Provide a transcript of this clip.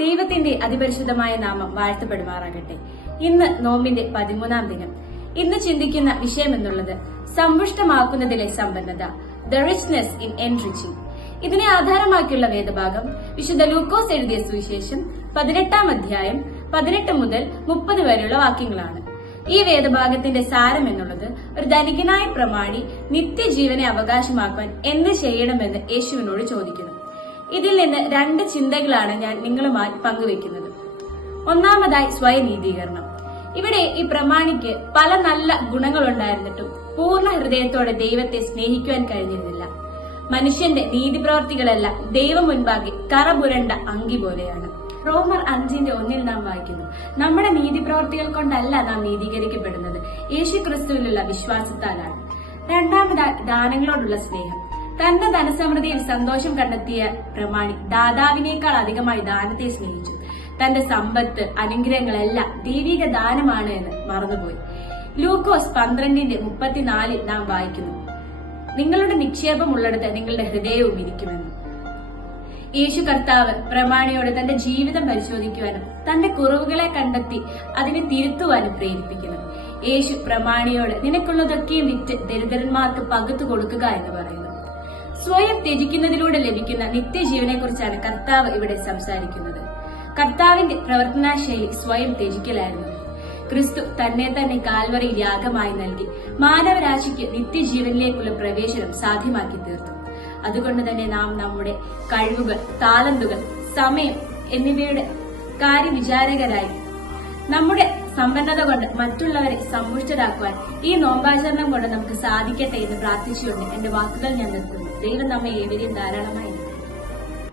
ദൈവത്തിന്റെ അതിപരിശുദ്ധമായ നാമം വാഴ്ത്തപ്പെടുമാറാകട്ടെ. ഇന്ന് നോമ്പിന്റെ 13-ാം ദിനം. ഇന്ന് ചിന്തിക്കുന്ന വിഷയം എന്നുള്ളത് സമ്പുഷ്ടമാക്കുന്നതിലെ സമ്പന്നത, ദ റിച്ച്നെസ് ഇൻ എൻറിച്ചിങ്. ഇതിനെ ആധാരമാക്കിയുള്ള വേദഭാഗം വിശുദ്ധ ലൂക്കോസ് എഴുതിയ സുവിശേഷം 18-ാം അധ്യായം 18 മുതൽ 30 വരെയുള്ള വാക്യങ്ങളാണ്. ഈ വേദഭാഗത്തിന്റെ സാരം എന്നുള്ളത് ഒരു ധനികനായ പ്രമാണി നിത്യജീവനെ അവകാശമാക്കാൻ എന്ത് ചെയ്യണമെന്ന് യേശുവിനോട് ചോദിക്കുന്നു. ഇതിൽ നിന്ന് 2 ചിന്തകളാണ് ഞാൻ നിങ്ങളുമായി പങ്കുവെക്കുന്നത്. ഒന്നാമതായി സ്വയനീതീകരണം. ഇവിടെ ഈ പ്രമാണിക്ക് പല നല്ല ഗുണങ്ങളുണ്ടായിരുന്നിട്ടും പൂർണ്ണ ഹൃദയത്തോടെ ദൈവത്തെ സ്നേഹിക്കുവാൻ കഴിഞ്ഞിരുന്നില്ല. മനുഷ്യന്റെ നീതിപ്രവർത്തികളെല്ലാം ദൈവം മുൻപാകെ കറപുരണ്ട അങ്കി പോലെയാണ്. റോമർ 5:1 നാം വായിക്കുന്നു, നമ്മുടെ നീതിപ്രവർത്തികൾ കൊണ്ടല്ല നാം നീതീകരിക്കപ്പെടുന്നത്, യേശു ക്രിസ്തുവിലുള്ള വിശ്വാസത്താലാണ്. രണ്ടാമതായി ദാനങ്ങളോടുള്ള സ്നേഹം. തന്റെ ധനസമൃദ്ധിയിൽ സന്തോഷം കണ്ടെത്തിയ പ്രമാണി ദാതാവിനേക്കാൾ അധികമായി ദാനത്തെ സ്നേഹിച്ചു. തന്റെ സമ്പത്ത്, അനുഗ്രഹങ്ങളെല്ലാം ദൈവിക ദാനമാണ് എന്ന് മറന്നുപോയി. ലൂക്കോസ് 12:34 നാം വായിക്കുന്നു, നിങ്ങളുടെ നിക്ഷേപം ഉള്ളിടത്ത് നിങ്ങളുടെ ഹൃദയവും ഇരിക്കുമെന്ന്. യേശു കർത്താവ് പ്രമാണിയോട് തന്റെ ജീവിതം പരിശോധിക്കുവാനും തന്റെ കുറവുകളെ കണ്ടെത്തി അതിനെ തിരുത്തുവാനും പ്രേരിപ്പിക്കുന്നു. യേശു പ്രമാണിയോട് നിനക്കുള്ളതൊക്കെയും വിറ്റ് ദരിദ്രന്മാർക്ക് പകുത്തു കൊടുക്കുക എന്ന് പറയുന്നു. സ്വയം ത്യജിക്കുന്നതിലൂടെ ലഭിക്കുന്ന നിത്യജീവനെ കുറിച്ചാണ് കർത്താവ് ഇവിടെ സംസാരിക്കുന്നത്. കർത്താവിന്റെ പ്രവർത്തനാശൈലി സ്വയം ത്യജിക്കലായിരുന്നു. ക്രിസ്തു തന്നെ തന്നെ കാൽവറിയിൽ യാഗമായി നൽകി മാനവരാശിക്ക് നിത്യജീവനിലേക്കുള്ള പ്രവേശനം സാധ്യമാക്കി തീർത്തു. അതുകൊണ്ട് തന്നെ നാം നമ്മുടെ കഴിവുകൾ, താലന്തുകൾ, സമയം എന്നിവയുടെ കാര്യവിചാരകരായി നമ്മുടെ സമ്പന്നത കൊണ്ട് മറ്റുള്ളവരെ സമ്പുഷ്ടരാക്കുവാൻ ഈ നോമ്പാചരണം കൊണ്ട് നമുക്ക് സാധിക്കട്ടെ എന്ന് പ്രാർത്ഥിച്ചുകൊണ്ട് എന്റെ വാക്കുകൾ ഞാൻ നിർത്തുന്നു. ദൈവം നമ്മെ ഏവരെയും ധാരാളമായി